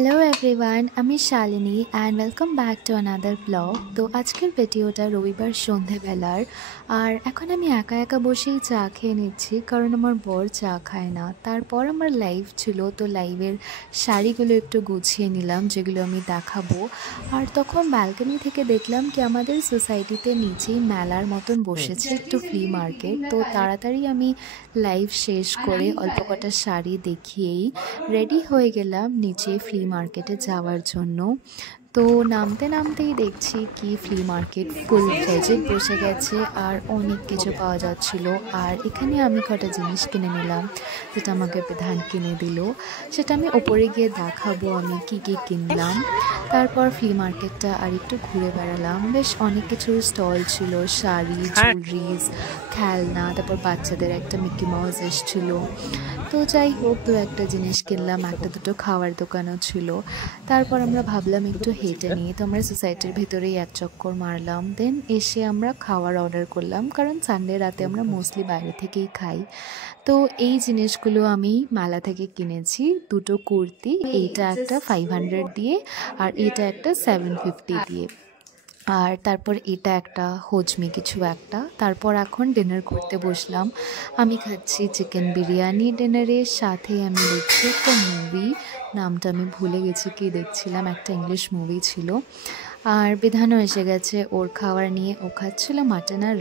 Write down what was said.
Hello everyone, আমি Shalini and welcome back to another blog. তো আজকের ভিডিওটা রবিবার সন্ধেবেলার। আর এখন আমি একা একা বসেই চা খেয়ে নিচ্ছি, কারণ আমার বর চা খায় না। তারপর আমার লাইভ ছিল, তো লাইভের শাড়িগুলো একটু গুছিয়ে নিলাম, যেগুলো আমি দেখাবো। আর তখন ব্যালকনি থেকে দেখলাম কি আমাদের সোসাইটিতে নিচেই মেলার মতন বসেছে, একটু ফ্লি মার্কেট। তো তাড়াতাড়ি আমি লাইভ শেষ করে অল্প কটা শাড়ি দেখিয়েই রেডি হয়ে গেলাম নিচে ফ্লি মার্কেটে যাওয়ার জন্য। তো নামতে নামতেই দেখছি কি ফ্লি মার্কেট ফুল ফ্লেজেড বসে গেছে আর অনেক কিছু পাওয়া যাচ্ছিল। আর এখানে আমি কটা জিনিস কিনে নিলাম, যেটা আমাকে বিধান কিনে দিল। সেটা আমি ওপরে গিয়ে দেখাবো আমি কি কি কিনলাম। তারপর ফ্লি মার্কেটটা আর একটু ঘুরে বেড়ালাম, বেশ অনেক কিছু স্টল ছিল, শাড়ি, জুয়েলারিজ, খেলনা, তারপর বাচ্চাদের একটা মিকি মাউস এসেছিল। তো যাই হোক, দু একটা জিনিস কিনলাম, একটা দুটো খাওয়ার দোকানও ছিল। তারপর আমরা ভাবলাম একটু হেঁটে নিই, তো আমরা সোসাইটির ভেতরেই এক চক্কর মারলাম। দেন এসে আমরা খাওয়ার অর্ডার করলাম, কারণ সানডে রাতে আমরা মোস্টলি বাইরে থেকেই খাই। তো এই জিনিসগুলো আমি মেলা থেকে কিনেছি, দুটো কুর্তি, এইটা একটা 500 দিয়ে আর এটা একটা 750 দিয়ে। আর তারপর এটা একটা হজমি কিছু একটা। তারপর এখন ডিনার করতে বসলাম। আমি খাচ্ছি চিকেন বিরিয়ানি ডিনারের সাথে। আমি দেখছি একটা মুভি, নামটা আমি ভুলে গেছি কি দেখছিলাম, একটা ইংলিশ মুভি ছিল। আর বিধানও এসে গেছে ওর খাবার নিয়ে, ও খাচ্ছিল মাটন আর